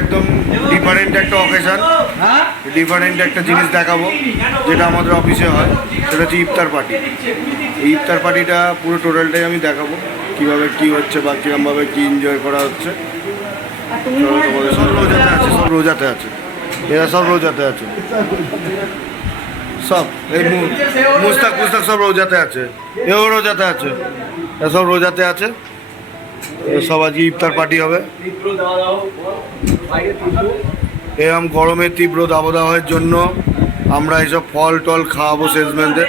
একদম ডিফারেন্ট একটা occasion, different একটা জিনিস দেখাবো যেটা আমাদের অফিসে হয়, সেটা হচ্ছে ইফতার পার্টি। এই ইফতার পার্টিটা পুরো টোটালটাই আমি দেখাবো কীভাবে কী হচ্ছে বা কীরকমভাবে কী এনজয় করা হচ্ছে। সব রোজাতে আছে, সব রোজাতে আছে, এরা সব রোজাতে আছে, সব এই মুস্তাক সব রোজাতে আছে, এও রোজাতে আছে, এরা সব রোজাতে আছে। সব আজকে ইফতার পার্টি হবে। এরকম গরমের তীব্র দাবদাহের জন্য আমরা এইসব ফল টল খাওয়াবো সেলসম্যানদের।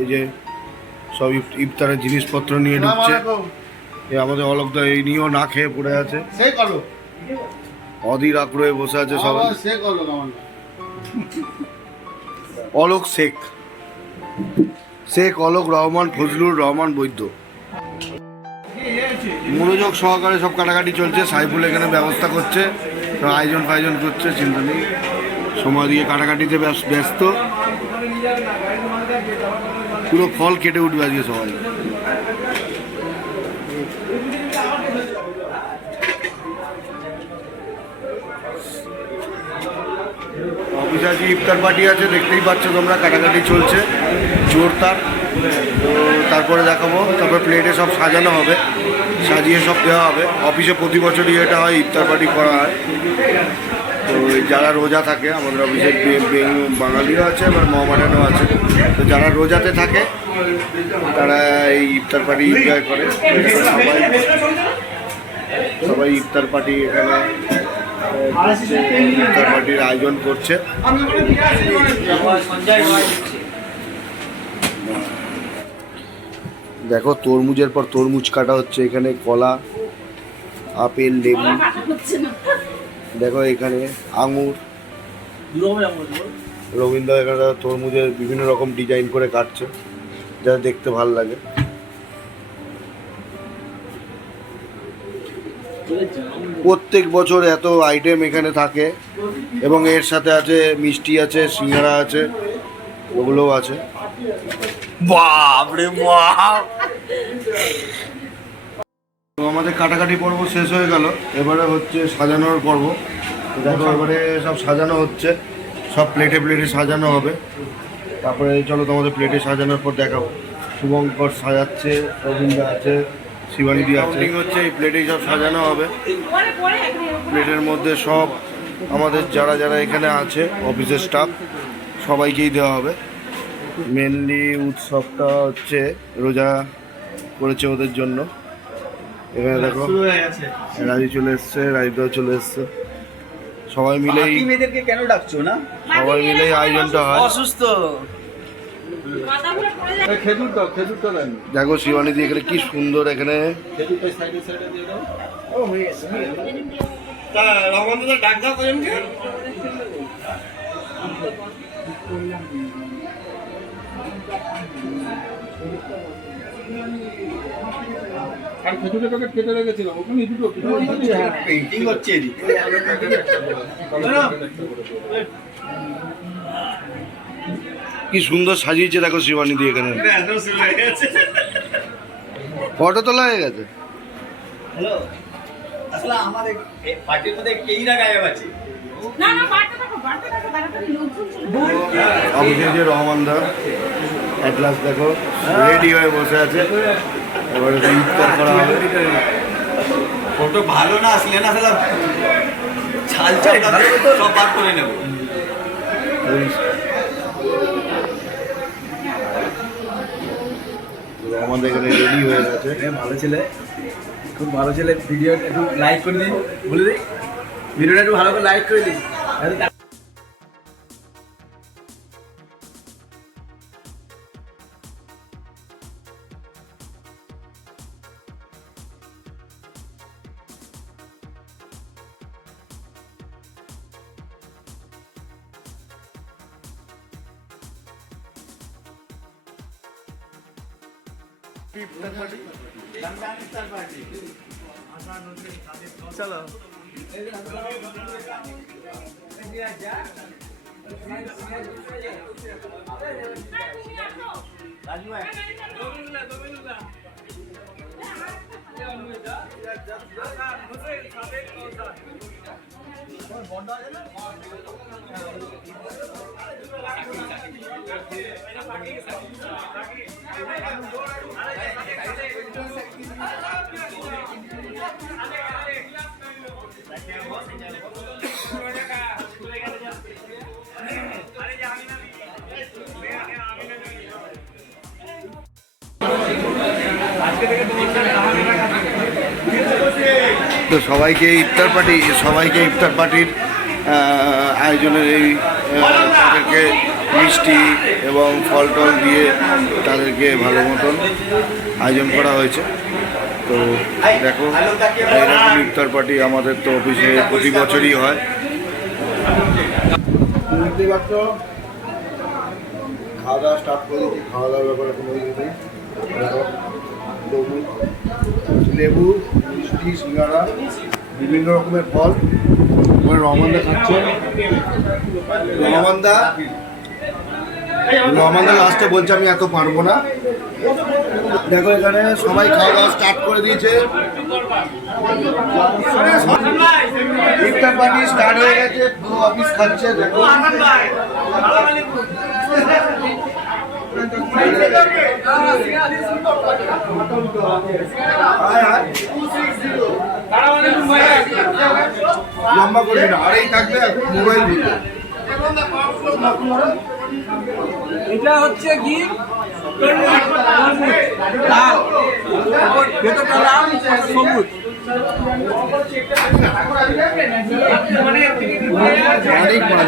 এই যে সব ইফতারের জিনিসপত্র নিয়ে ঢুকছে। আমাদের অলোকদা এই নিয়েও না খেয়ে পড়ে আছে, অধীর আগ্রহে বসে আছে সবাই। অলোক শেখ অলোক রহমান, ফজলুর রহমান বৈদ্য। মনোযোগ সহকারে সব কাটাকাটি চলছে। সাইফুল এখানে ব্যবস্থা করছে, আয়োজন ফায়োজন করছে, চিন্তা নেই, সময় দিয়ে কাটাকাটিতে ব্যস্ত। পুরো ফল কেটে উঠবে আজকে সবাই। অফিসে আজকে ইফতার পার্টি আছে, দেখতেই পাচ্ছ তোমরা, কাটাকাটি চলছে জোরদার। তো তারপরে দেখাবো, তারপর প্লেটে সব সাজানো হবে, সাজিয়ে সব দেওয়া হবে। অফিসে প্রতি বছরই এটা হয়, ইফতার পার্টি করা হয়। তো যারা রোজা থাকে, আমাদের অফিসে বাঙালিও আছে, আবার মহামাডানও আছে, তো যারা রোজাতে থাকে তারা এই ইফতার পার্টি এনজয় করে। সবাই ইফতার পার্টি এখানে ইফতার পার্টির আয়োজন করছে। দেখো তরমুজের পর তরমুজ কাটা হচ্ছে, এখানে কলা, আপেল, লেবু, দেখো এখানে আঙুর। রবীন্দ্র এখানে তরমুজের বিভিন্ন রকম ডিজাইন করে কাটছে, যা দেখতে ভালো লাগে। প্রত্যেক বছর এত আইটেম এখানে থাকে, এবং এর সাথে আছে মিষ্টি আছে, সিঙ্গারা আছে, ওগুলোও আছে। বাপরে বাপ! তো আমাদের কাটাকাটি পর্ব শেষ হয়ে গেল, এবারে হচ্ছে সাজানোর পর্ব। দেখো এবারে সব সাজানো হচ্ছে, সব প্লেটে প্লেটে সাজানো হবে। তারপরে চলো তোমাদের প্লেটে সাজানোর পর দেখাবো। শুভঙ্কর সাজাচ্ছে, রবীন্দ্র আছে, শিবানিদি আছে, হচ্ছে এই প্লেটেই সব সাজানো হবে। প্লেটের মধ্যে সব আমাদের যারা যারা এখানে আছে অফিসের স্টাফ সবাইকেই দেওয়া হবে। মেনলি উৎসবটা হচ্ছে রোজা করেছে ওদের জন্য। এখানে দেখো রাজি চলে এসছে, রাজিদাও চলে এসছে, সবাই মিলেই কেন ডাকছো না, সবাই মিলেই আয়োজনটা হয়। অসুস্থ দেখো শিবানিদি এখানে কি সুন্দর, এখানে কেটে রেখেছিল পেন্টিং হচ্ছে। কি সুন্দর সাজিয়েছে দেখো শিবানিদি, এখানে ফটো তোলা হয়ে গেছে। অফিসে রহমান দা এট লাস্ট দেখো রেডি হয়ে বসে আছে, এবারে ইফতার করা হবে। ফটো ভালো না আসলে না ছাল সব বাদ করে নেব। আমাদের এখানে রেডি হয়ে গেছে। ভালো ছেলে, খুব ভালো ছেলে। ভিডিও একটু লাইক করে দিন, বলে দিই ভিডিওটা একটু ভালো করে লাইক করে দিন। চলো রাজু তো সবাইকে ইফতার পার্টির আয়োজনের এই তাদেরকে মিষ্টি এবং ফল টল দিয়ে তাদেরকে ভালো মতন আয়োজন করা হয়েছে। তো দেখো এরকম ইফতার পার্টি আমাদের তো অফিসে প্রতি বছরই হয়। খাওয়া দাওয়া স্টার্ট করে দিচ্ছি। খাওয়া দাওয়ার ব্যাপারে কোনো ইয়ে নেই। লেবু, মিষ্টি, সিঙ্গাড়া, বিভিন্ন রকমের ফল। রহমানদা খাচ্ছে। রহমানদা লাস্টে বলছে আমি এত পারবো না। দেখো এখানে সবাই খাওয়া দাওয়া স্টার্ট করে দিয়েছে। ইফতার পার্টি স্টার্ট হয়ে গেছে। পুরো অফিস খাচ্ছে। দেখো লম্বা করবি না, আরেই থাকবে মোবাইল দিতে। এটা হচ্ছে কি লাল, ভেতরটা লাল, সবুজ। অনেক মানে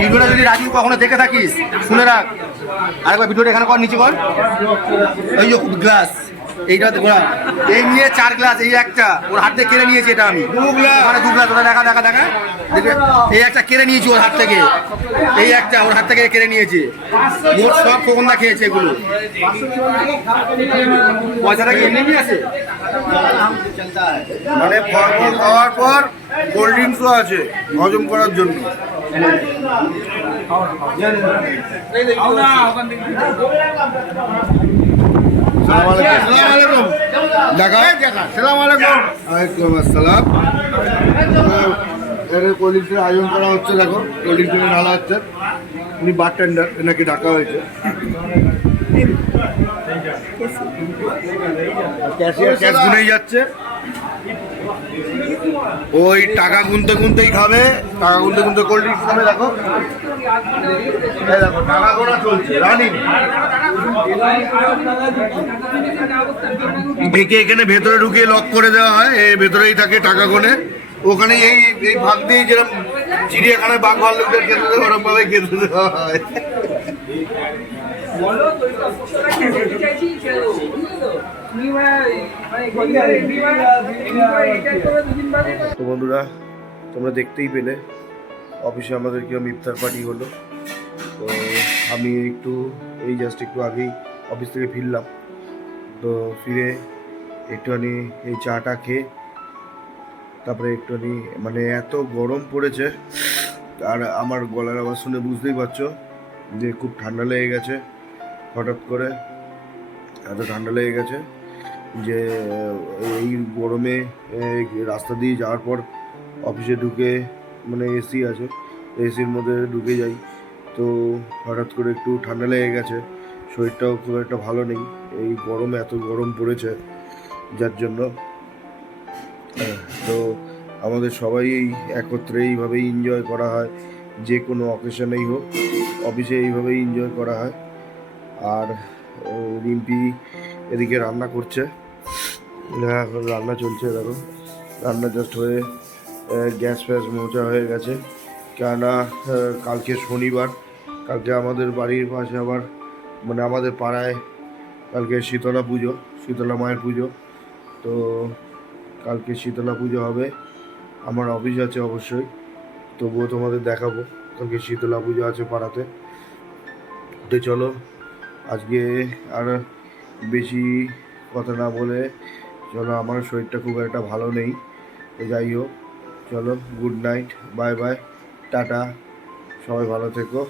ভিডিওটা যদি রাজু কখনো দেখে থাকিস শুনে রাখ, আরেকবার ভিডিওটা এখানে কর, নিচে কর। ওই যে গ্লাস এইটা এই নিয়ে 4 গ্লাস, এই একটা ওর হাত থেকে কেড়ে নিয়েছি। এটা আমি 2 গ্লাস ওটা দেখা দেখা দেখা এই একটা কেড়ে নিয়েছি ওর হাত থেকে, এই একটা ওর হাত থেকে কেড়ে নিয়েছি। মোট সব খোকনদা খেয়েছে এগুলো। পয়সাটা কি এমনি আছে? মানে ফল খাওয়ার পর কোল্ড ড্রিঙ্কসও আছে হজম করার জন্য। কোল্ড ড্রিঙ্কসের আয়োজন করা হচ্ছে। দেখো কোল্ড ড্রিঙ্কস ঢালা হচ্ছে। উনি বারটেন্ডার, এনাকে ডাকা হয়েছে। ক্যাশ গুনেই যাচ্ছে। ওই টাকা গুনতে গুনতেই খাবে, টাকা গুনতে গুনতে কোল্ড ড্রিঙ্কস খাবে। দেখো দেখো টাকা গোনা চলছে, রানিং। একে এখানে ভেতরে ঢুকিয়ে লক করে দেওয়া হয়, এর ভেতরেই থাকে টাকা গোনে। ওখানে এই ভাগ দিয়ে যেরকম চিড়িয়াখানায় বাঘ ভাল্লুকদের খেতে দেওয়া ওরকম ভাবে খেতে দেওয়া হয়। তো বন্ধুরা, তোমরা দেখতেই পেলে অফিসে আমাদের কিরকম ইফতার পার্টি হলো। তো আমি জাস্ট একটু আগেই অফিস থেকে ফিরলাম। তো ফিরে একটুখানি এই চাটা খেয়ে তারপরে একটুখানি মানে এত গরম পড়েছে, আর আমার গলার আওয়াজ শুনে বুঝতেই পারছো যে খুব ঠান্ডা লেগে গেছে। হঠাৎ করে এত ঠান্ডা লেগে গেছে যে এই গরমে রাস্তা দিয়ে যাওয়ার পর অফিসে ঢুকে মানে এসি আছে, এসির মধ্যে ঢুকে যাই। তো হঠাৎ করে একটু ঠান্ডা লেগে গেছে, শরীরটাও খুব একটা ভালো নেই। এই গরমে এত গরম পড়েছে যার জন্য। তো আমাদের সবাই একত্রে এইভাবেই এনজয় করা হয়, যে কোনো অকেশনেই হোক অফিসে এইভাবেই এনজয় করা হয়। আর রিম্পি এদিকে রান্না করছে, এখন রান্না চলছে। দেখো রান্না জাস্ট হয়ে গ্যাস ফ্যাস মোচা হয়ে গেছে। কেননা কালকে শনিবার, কালকে আমাদের বাড়ির পাশে আবার মানে আমাদের পাড়ায় কালকে শীতলা পুজো, শীতলা মায়ের পুজো। তো কালকে শীতলা পুজো হবে। আমার অফিস আছে অবশ্যই, তবুও তোমাদের দেখাবো। কালকে শীতলা পুজো আছে পাড়াতে। তো চলো আজকে আর বেশি কথা না বলে চলো, আমার শরীরটা খুব একটা ভালো নেই। তো যাই হোক, চলো good night, bye bye, tata, সবাই ভালো থেকো।